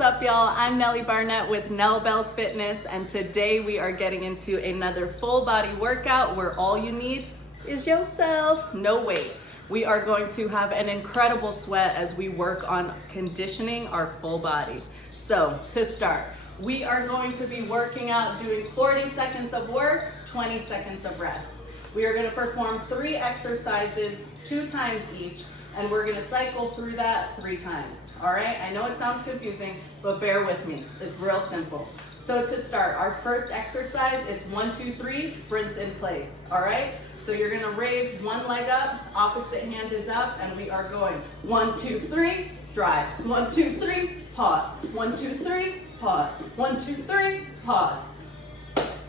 what's up, y'all? I'm Nellie Barnett with Nell Bells Fitness, and today we are getting into another full body workout where all you need is yourself. No weight. We are going to have an incredible sweat as we work on conditioning our full body. So to start, we are going to be working out doing 40 seconds of work, 20 seconds of rest. We are going to perform 3 exercises 2 times each, and we're going to cycle through that 3 times. All right, I know it sounds confusing, but bear with me. It's real simple. So to start, our first exercise, it's 1, 2, 3, sprints in place. All right, so you're gonna raise one leg up, opposite hand is up, and we are going 1, 2, 3, drive. 1, 2, 3, pause. 1, 2, 3, pause. 1, 2, 3, pause.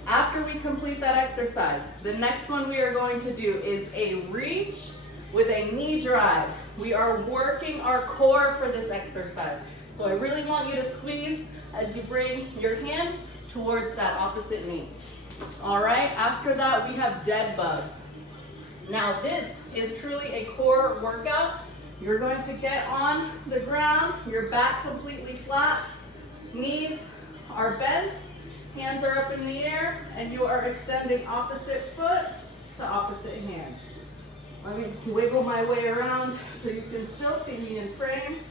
After we complete that exercise, the next one we are going to do is a reach with a knee drive. We are working our core for this exercise. So I really want you to squeeze as you bring your hands towards that opposite knee. All right, after that we have dead bugs. Now this is truly a core workout. You're going to get on the ground, your back completely flat, knees are bent, hands are up in the air, and you are extending opposite foot to opposite hand. Let me wiggle my way around so you can still see me in frame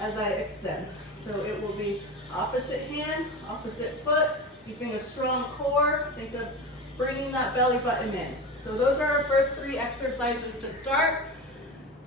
as I extend. So it will be opposite hand, opposite foot, keeping a strong core. Think of bringing that belly button in. So those are our first 3 exercises to start.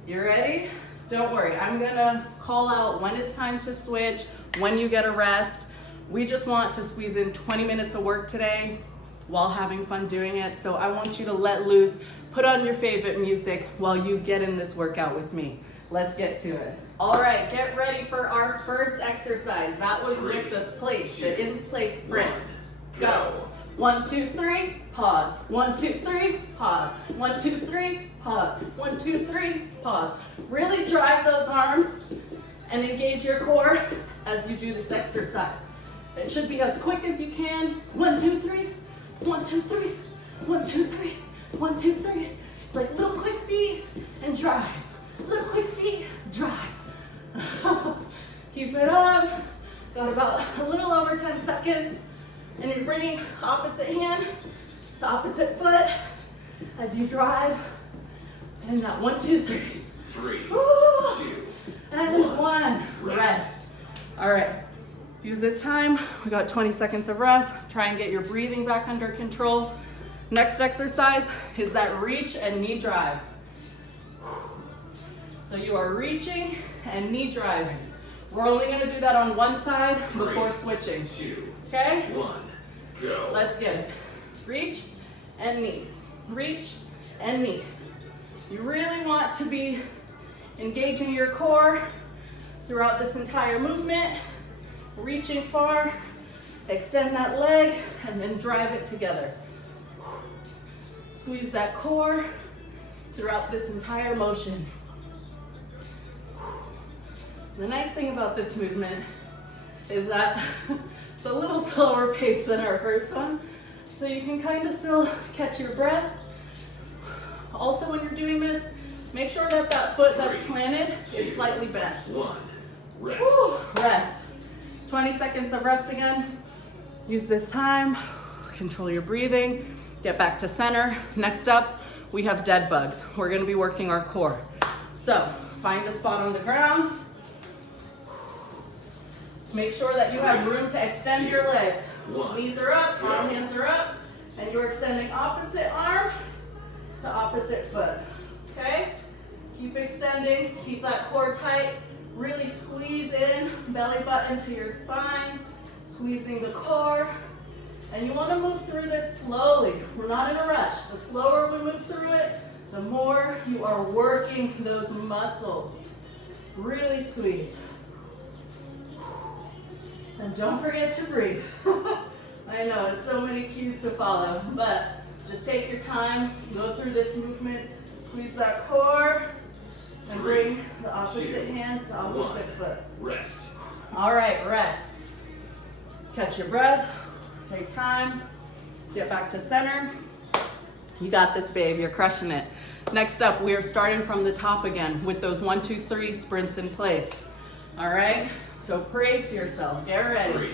You ready? Don't worry, I'm gonna call out when it's time to switch, when you get a rest. We just want to squeeze in 20 minutes of work today while having fun doing it. So I want you to let loose, put on your favorite music while you get in this workout with me. Let's get to it. All right, get ready for our first exercise. That was with the plates, the in-place sprints. Go. 1, 2, 3, pause. 1, 2, 3, pause. 1, 2, 3, pause. 1, 2, 3, pause. Really drive those arms and engage your core as you do this exercise. It should be as quick as you can. 1, 2, 3. 1, 2, 3. 1, 2, 3. 1, 2, 3. It's like little quick feet and drive. Little quick feet, drive. Keep it up. Got about a little over 10 seconds. And you're bringing opposite hand to opposite foot as you drive. And that 1, 2, 3. 3, Woo. 2, and 1. Rest. All right. Use this time. We got 20 seconds of rest. Try and get your breathing back under control. Next exercise is that reach and knee drive. So you are reaching and knee driving. We're only going to do that on one side before switching. 2, okay? 1, go. Let's get it. Reach and knee. Reach and knee. You really want to be engaging your core throughout this entire movement. Reaching far, extend that leg, and then drive it together. Squeeze that core throughout this entire motion. The nice thing about this movement is that it's a little slower pace than our first one, so you can kind of still catch your breath. Also, when you're doing this, make sure that that foot that's planted is slightly bent. 1, rest. Woo, rest. 20 seconds of rest again. Use this time, control your breathing, get back to center. Next up, we have dead bugs. We're gonna be working our core. So, find a spot on the ground. Make sure that you have room to extend your legs. Knees are up, arm hands are up, and you're extending opposite arm to opposite foot, okay? Keep extending, keep that core tight. Really squeeze in, belly button to your spine, squeezing the core. And you want to move through this slowly. We're not in a rush. The slower we move through it, the more you are working those muscles. Really squeeze. And don't forget to breathe. I know, it's so many cues to follow, but just take your time, go through this movement, squeeze that core, and bring the opposite hand to opposite foot. Rest. All right, rest. Catch your breath, take time, get back to center. You got this, babe, you're crushing it. Next up, we are starting from the top again with those 1, 2, 3 sprints in place. All right, So brace yourself, get ready. 3,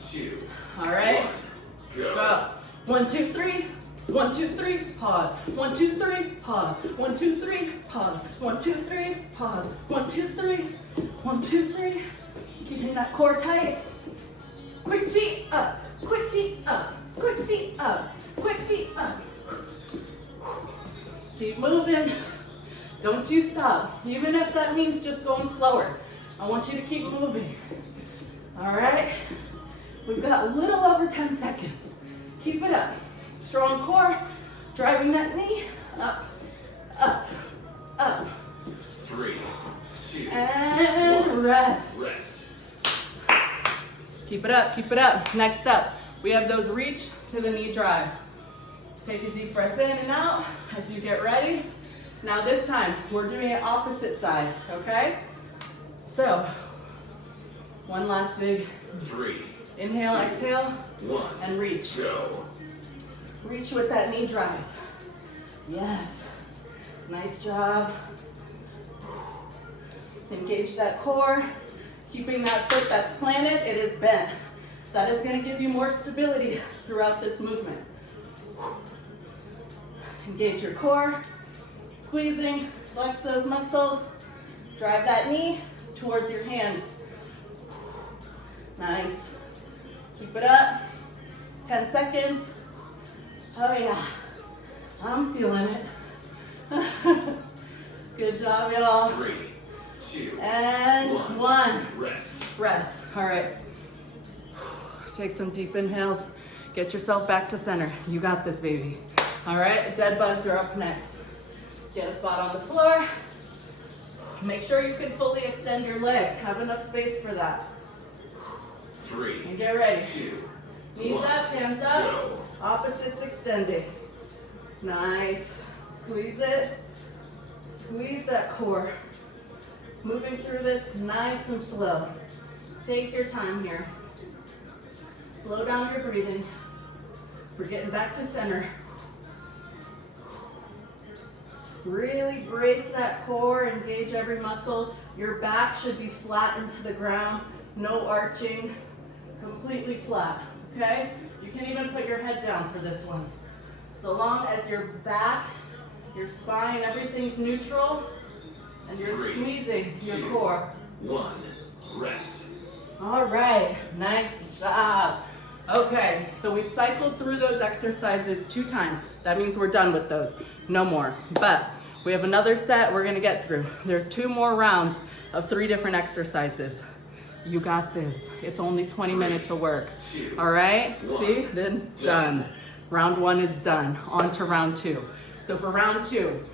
2, All right, 1, go. 1, 2, 3. 1, 2, 3, pause. 1, 2, 3, pause. 1, 2, 3, pause. 1, 2, 3, pause. 1, 2, 3. 1, 2, 3. Keeping that core tight. Quick feet up. Quick feet up. Quick feet up. Quick feet up. Keep moving. Don't you stop. Even if that means just going slower. I want you to keep moving. All right. We've got a little over 10 seconds. Keep it up. Strong core, driving that knee up, up, up. 3, 2, And 1. rest. Rest. Keep it up, keep it up. Next up, we have those reach to the knee drive. Take a deep breath in and out as you get ready. Now this time, we're doing it opposite side, okay? So, one last big 3, inhale, 2, exhale, 1. and reach. Go. Reach with that knee drive. Yes. Nice job. Engage that core. Keeping that foot that's planted, it is bent. That is going to give you more stability throughout this movement. Engage your core. Squeezing, flex those muscles. Drive that knee towards your hand. Nice. Keep it up. 10 seconds. Oh yeah, I'm feeling it. Good job, y'all. 3, 2, And 1. Rest. Rest. All right. Take some deep inhales. Get yourself back to center. You got this, baby. All right, dead bugs are up next. Get a spot on the floor. Make sure you can fully extend your legs. Have enough space for that. 3, And get ready. 2, Knees 1. up, hands up. Go. Opposites extending. Nice. Squeeze it. Squeeze that core. Moving through this nice and slow. Take your time here. Slow down your breathing. We're getting back to center. Really brace that core, engage every muscle. Your back should be flat into the ground. No arching, completely flat, okay? You can even put your head down for this one. So long as your back, your spine, everything's neutral, and you're 3, squeezing your 2, core. 1. Rest. All right, nice job. Okay, so we've cycled through those exercises 2 times. That means we're done with those, no more. But we have another set we're gonna get through. There's 2 more rounds of 3 different exercises. You got this. It's only 20 minutes of work. 2, All right, 1. see, then done. Round 1 is done, on to round 2. So for round 2,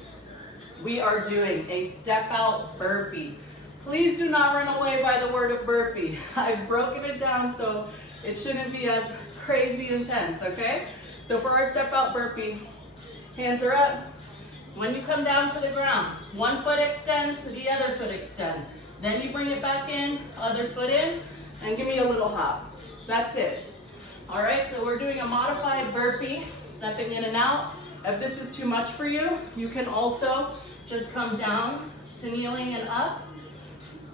we are doing a step out burpee. Please do not run away by the word of burpee. I've broken it down so it shouldn't be as crazy intense, okay? So for our step out burpee, hands are up. When you come down to the ground, one foot extends, the other foot extends. Then you bring it back in, other foot in, and give me a little hop. That's it. All right, so we're doing a modified burpee, stepping in and out. If this is too much for you, you can also just come down to kneeling and up.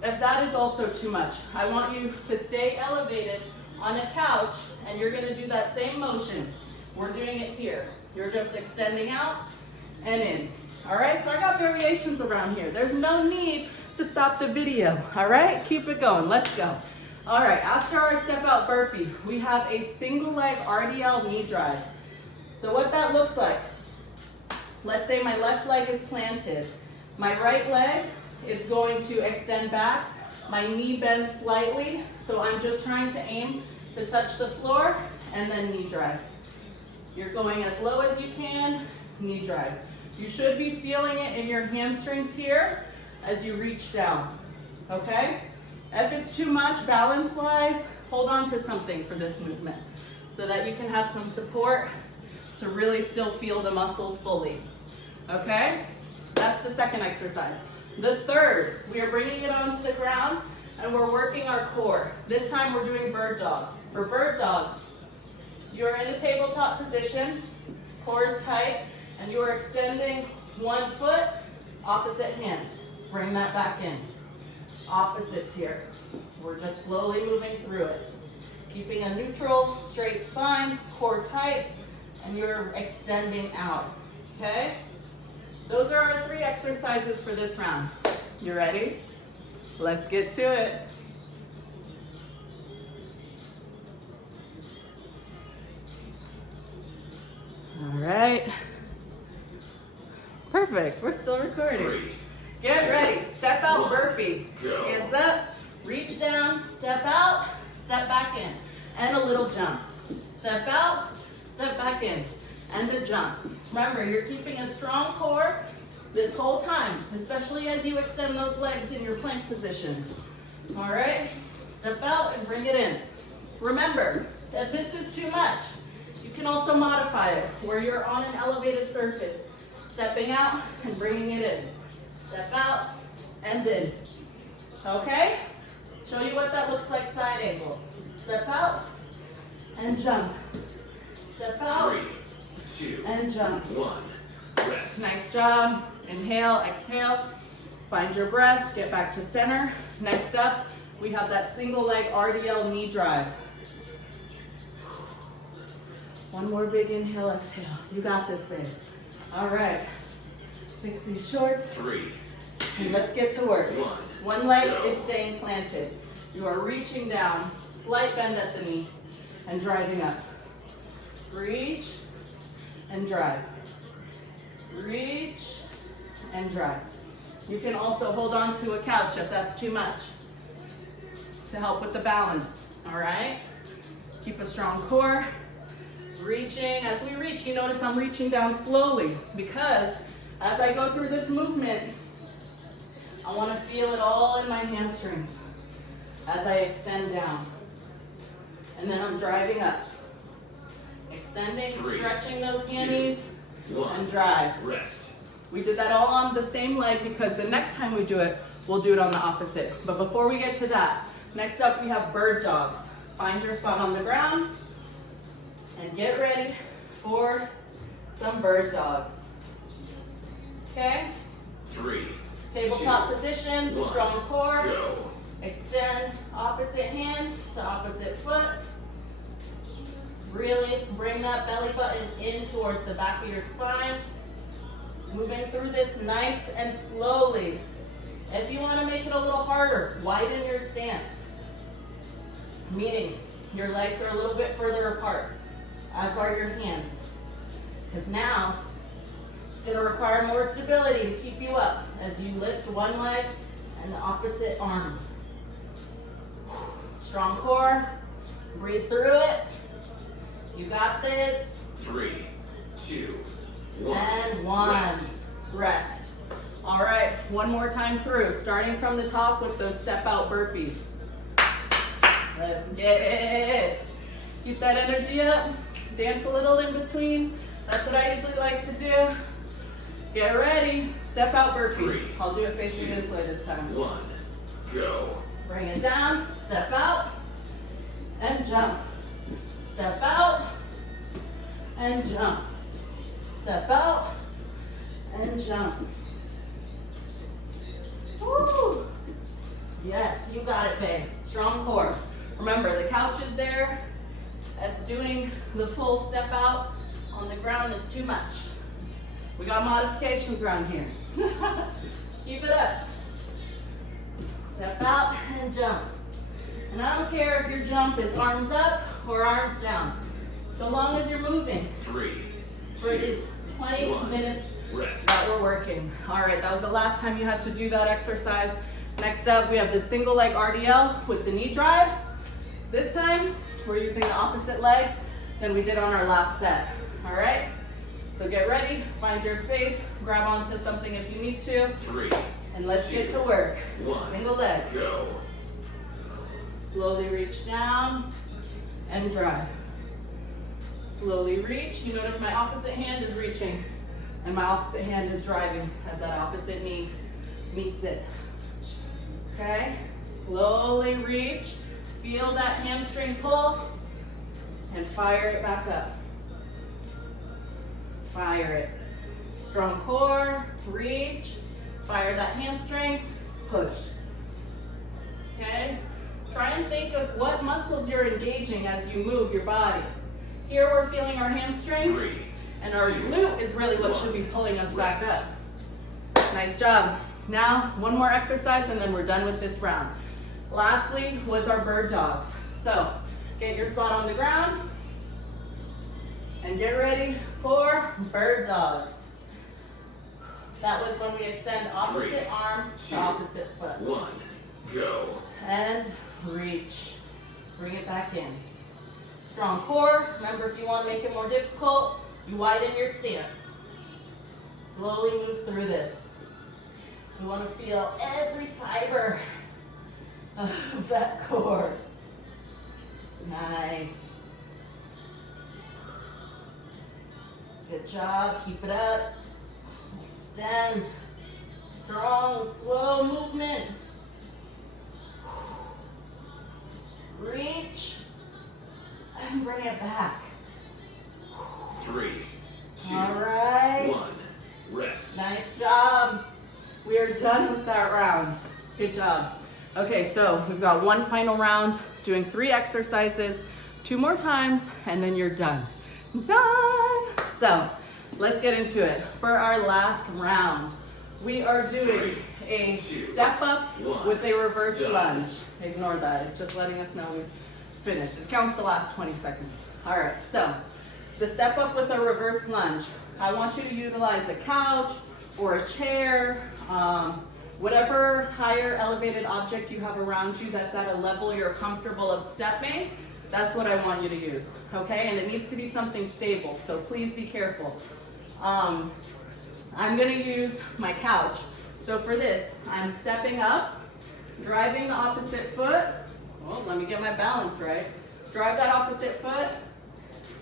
If that is also too much, I want you to stay elevated on a couch, and you're gonna do that same motion. We're doing it here. You're just extending out and in. All right, so I got variations around here. There's no need to stop the video, all right? Keep it going, let's go. All right, after our step out burpee, we have a single leg RDL knee drive. So what that looks like, let's say my left leg is planted. My right leg is going to extend back. My knee bends slightly, so I'm just trying to aim to touch the floor and then knee drive. You're going as low as you can, knee drive. You should be feeling it in your hamstrings here as you reach down, okay? If it's too much balance-wise, hold on to something for this movement so that you can have some support to really still feel the muscles fully, okay? That's the second exercise. The third, we are bringing it onto the ground and we're working our core. This time we're doing bird dogs. For bird dogs, you're in the tabletop position, core is tight, and you are extending one foot, opposite hand. Bring that back in. Opposites here. We're just slowly moving through it. Keeping a neutral, straight spine, core tight, and you're extending out, okay? Those are our 3 exercises for this round. You ready? Let's get to it. All right. Perfect, we're still recording. 3, Get ready, step out 1, burpee. go. Hands up, reach down, step out, step back in. And a little jump. Step out, step back in. And a jump. Remember, you're keeping a strong core this whole time, especially as you extend those legs in your plank position. All right, step out and bring it in. Remember, if this is too much, you can also modify it where you're on an elevated surface, stepping out and bringing it in. Step out and in. Okay? Show you what that looks like side angle. Step out and jump. Step out 3, 2, and jump. 1. Rest. Nice job. Inhale, exhale. Find your breath, get back to center. Next up, we have that single leg RDL knee drive. One more big inhale, exhale. You got this, babe. All right. 60 shorts. 3, 2, And let's get to work. 1. One leg Go. is staying planted. You are reaching down, slight bend at the knee, and driving up. Reach and drive. Reach and drive. You can also hold on to a couch if that's too much to help with the balance, all right? Keep a strong core. Reaching, as we reach, you notice I'm reaching down slowly because as I go through this movement, I want to feel it all in my hamstrings as I extend down. And then I'm driving up. Extending, 3, stretching those 2, hammies, 1. and drive. Rest. We did that all on the same leg because the next time we do it, we'll do it on the opposite. But before we get to that, next up we have bird dogs. Find your spot on the ground and get ready for some bird dogs. Okay? 3, Tabletop 2, position, 1. strong core. Go. Extend opposite hand to opposite foot. Really bring that belly button in towards the back of your spine. Moving through this nice and slowly. If you want to make it a little harder, widen your stance. Meaning your legs are a little bit further apart, as are your hands. Because now it's going to require more stability to keep you up as you lift one leg and the opposite arm. Strong core. Breathe through it. You got this. 3, 2, 1. And 1. Rest. Rest. All right, one more time through, starting from the top with those step out burpees. Let's get it. Keep that energy up. Dance a little in between. That's what I usually like to do. Get ready. Step out burpee. 3, I'll do it facing 2, this way this time. 1. Go. Bring it down. Step out and jump. Step out and jump. Step out and jump. Woo! Yes, you got it, babe. Strong core. Remember, the couch is there. That's doing the full step out on the ground is too much. We got modifications around here. Keep it up. Step out and jump. And I don't care if your jump is arms up or arms down, so long as you're moving 3, for 2, these 20 1. minutes Rest. that we're working. All right, that was the last time you had to do that exercise. Next up, we have the single leg RDL with the knee drive. This time, we're using the opposite leg than we did on our last set. All right, so get ready, find your space, grab onto something if you need to, 3, and let's 2, get to work. 1. Single leg. Go. Slowly reach down and drive. Slowly reach. You notice my opposite hand is reaching and my opposite hand is driving as that opposite knee meets it. Okay? Slowly reach. Feel that hamstring pull and fire it back up. Fire it. Strong core, reach, fire that hamstring, push. Okay? Try and think of what muscles you're engaging as you move your body. Here we're feeling our hamstring, 3, and our 2, glute is really what should be pulling us back up. Nice job. Now, one more exercise and then we're done with this round. Lastly was our bird dogs. So, get your spot on the ground and get ready for bird dogs. That was when we extend opposite arm to opposite foot. 1, go. And reach. Bring it back in. Strong core. Remember, if you want to make it more difficult, you widen your stance. Slowly move through this. We want to feel every fiber of that core. Nice. Good job. Keep it up. Extend. Strong, slow movement. Reach. And bring it back. 3, 2, All right. 1, rest. Nice job. We are done with that round. Good job. Okay, so we've got one final round, doing 3 exercises, 2 more times, and then you're done. Done. So let's get into it. For our last round, we are doing 3, a 2, step up 1, with a reverse done. lunge. Ignore that. It's just letting us know we finished. It counts the last 20 seconds. All right, so the step up with a reverse lunge. I want you to utilize a couch or a chair, whatever higher elevated object you have around you that's at a level you're comfortable of stepping, that's what I want you to use, okay? And it needs to be something stable, so please be careful. I'm gonna use my couch. So for this, I'm stepping up, driving the opposite foot. Oh, let me get my balance right. Drive that opposite foot,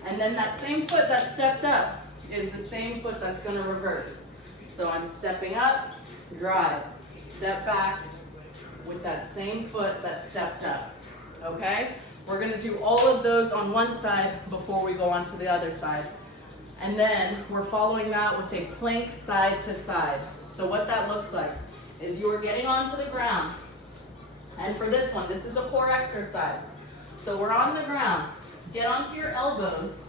and then that same foot that stepped up is the same foot that's gonna reverse. So I'm stepping up, drive, step back with that same foot that stepped up, okay? We're gonna do all of those on one side before we go on to the other side. And then we're following that with a plank side to side. So what that looks like is you're getting onto the ground. And for this one, this is a core exercise. So we're on the ground. Get onto your elbows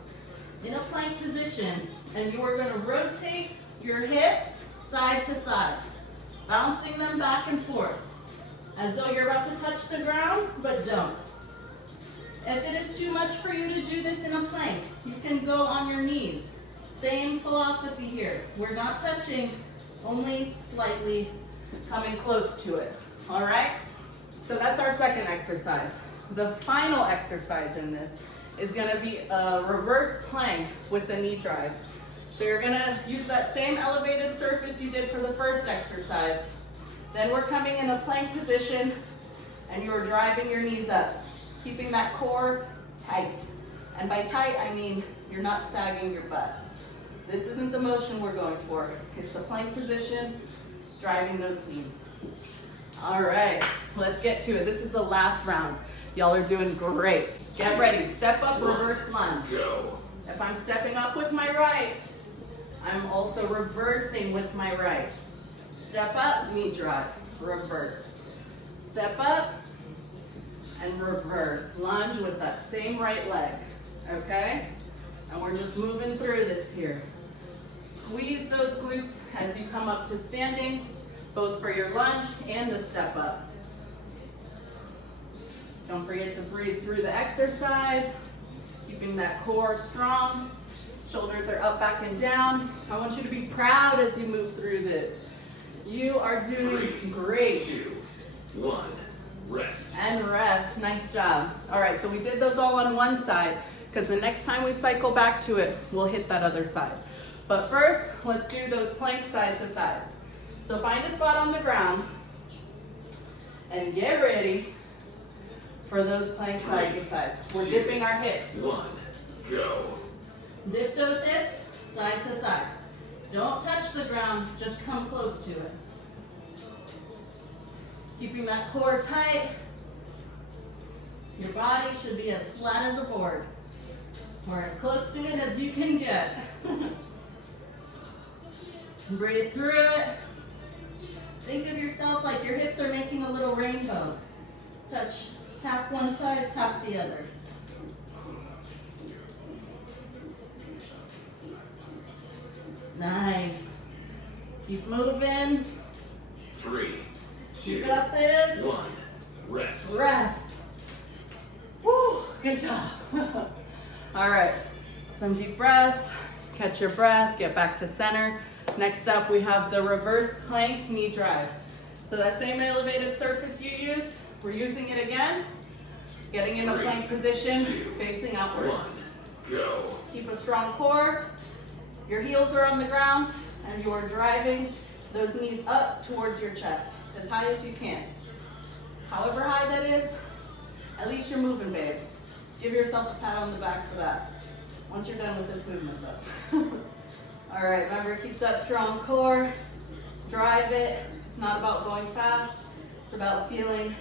in a plank position, and you are gonna rotate your hips side to side, bouncing them back and forth, as though you're about to touch the ground, but don't. If it is too much for you to do this in a plank, you can go on your knees. Same philosophy here. We're not touching, only slightly coming close to it, all right? So that's our second exercise. The final exercise in this is gonna be a reverse plank with a knee drive. So you're gonna use that same elevated surface you did for the first exercise. Then we're coming in a plank position and you're driving your knees up, keeping that core tight. And by tight, I mean you're not sagging your butt. This isn't the motion we're going for. It's a plank position, driving those knees. All right, let's get to it. This is the last round. Y'all are doing great. Get ready, step up, reverse lunge. Go. If I'm stepping up with my right, I'm also reversing with my right. Step up, knee drive, reverse. Step up and reverse. Lunge with that same right leg, okay? And we're just moving through this here. Squeeze those glutes as you come up to standing, both for your lunge and the step up. Don't forget to breathe through the exercise, keeping that core strong. Shoulders are up, back, and down. I want you to be proud as you move through this. You are doing 3, great. 2, 1, rest. And rest. Nice job. All right, so we did those all on one side because the next time we cycle back to it, we'll hit that other side. But first, let's do those plank side to sides. So find a spot on the ground and get ready for those plank side to sides. We're dipping our hips. 1, go. Dip those hips side to side. Don't touch the ground, just come close to it. Keeping that core tight. Your body should be as flat as a board, or as close to it as you can get. Breathe through it. Think of yourself like your hips are making a little rainbow. Touch Tap one side, tap the other. Nice. Keep moving. 3, 2, You got this. 1. Rest. Rest. Woo, good job. All right, some deep breaths. Catch your breath, get back to center. Next up, we have the reverse plank knee drive. So that same elevated surface you used, we're using it again. Getting in a 3, plank position, 2, facing outward. 1. Go. Keep a strong core. Your heels are on the ground and you are driving those knees up towards your chest as high as you can. However high that is, at least you're moving, babe. Give yourself a pat on the back for that. Once you're done with this movement though. All right, remember, keep that strong core. Drive it. It's not about going fast. It's about feeling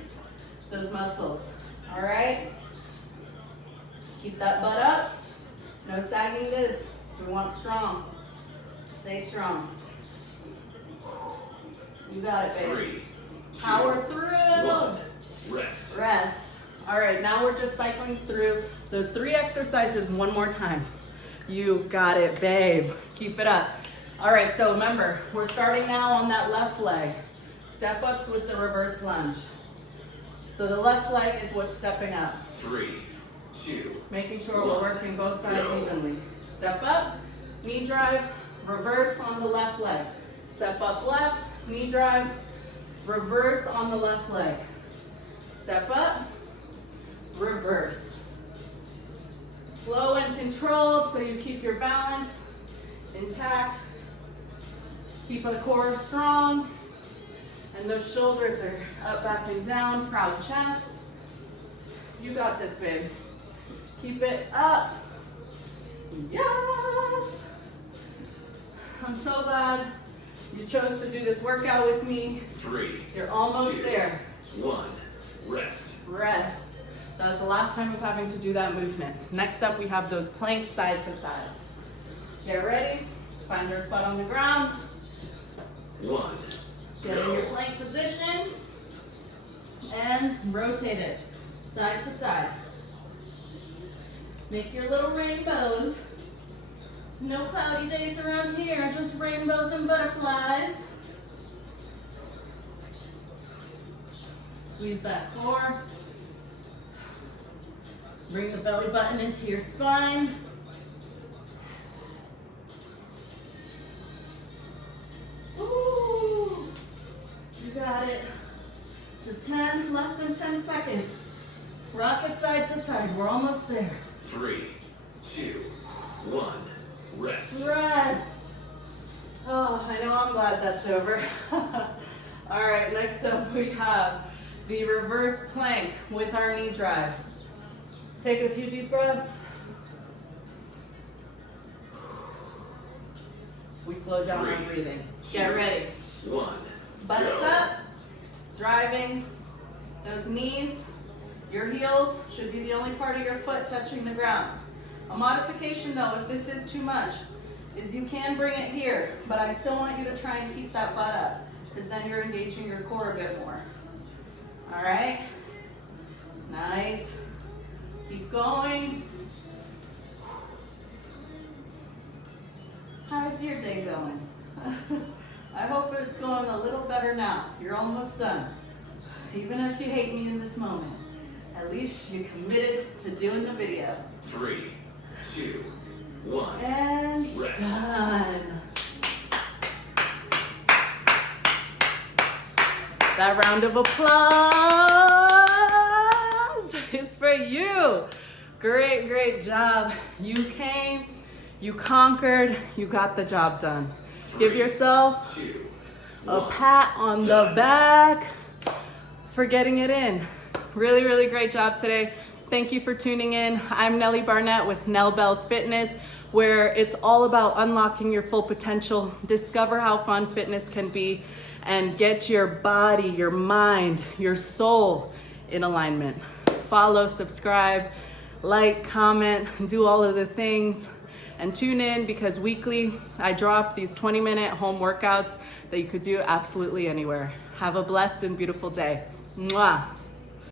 those muscles. All right? Keep that butt up. No sagging this. We want strong. Stay strong. You got it, babe. 3, 2, Power through. 1. Rest. Rest. All right, now we're just cycling through those 3 exercises one more time. You got it, babe. Keep it up. All right, so remember, we're starting now on that left leg. Step ups with the reverse lunge. So the left leg is what's stepping up. 3, 2. Making sure we're working both sides evenly. Step up, knee drive, reverse on the left leg. Step up left, knee drive, reverse on the left leg. Step up, reverse. Slow and controlled so you keep your balance intact. Keep the core strong. And those shoulders are up, back, and down. Proud chest. You got this, babe. Keep it up. Yes. I'm so glad you chose to do this workout with me. 3, You're almost 2, there. 1. Rest. Rest. That was the last time of having to do that movement. Next up, we have those planks side to side. Get ready. Find your spot on the ground. 1. Get in your plank position. And rotate it side to side. Make your little rainbows. No cloudy days around here, just rainbows and butterflies. Squeeze that core. Bring the belly button into your spine. Ooh, you got it. Just 10, less than 10 seconds. Rock it side to side, we're almost there. 3, 2, 1. Rest. Rest. Oh, I know I'm glad that's over. All right, next up we have the reverse plank with our knee drives. Take a few deep breaths. We slow down our breathing. Get ready. 1. Butts Go. up, driving those knees. Your heels should be the only part of your foot touching the ground. A modification though, if this is too much, is you can bring it here, but I still want you to try and keep that butt up, because then you're engaging your core a bit more. All right? Nice. Keep going. How's your day going? I hope it's going a little better now. You're almost done. Even if you hate me in this moment, at least you committed to doing the video. 3, 2, 1. And Rest. done. That round of applause is for you. Great, great job. You came, you conquered, you got the job done. 3, Give yourself 2, a 1. pat on the back for getting it in. Really, really great job today. Thank you for tuning in. I'm Nellie Barnett with Nell Bell's Fitness, where it's all about unlocking your full potential, discover how fun fitness can be, and get your body, your mind, your soul in alignment. Follow, subscribe, like, comment, do all of the things, and tune in because weekly I drop these 20-minute home workouts that you could do absolutely anywhere. Have a blessed and beautiful day. Mwah.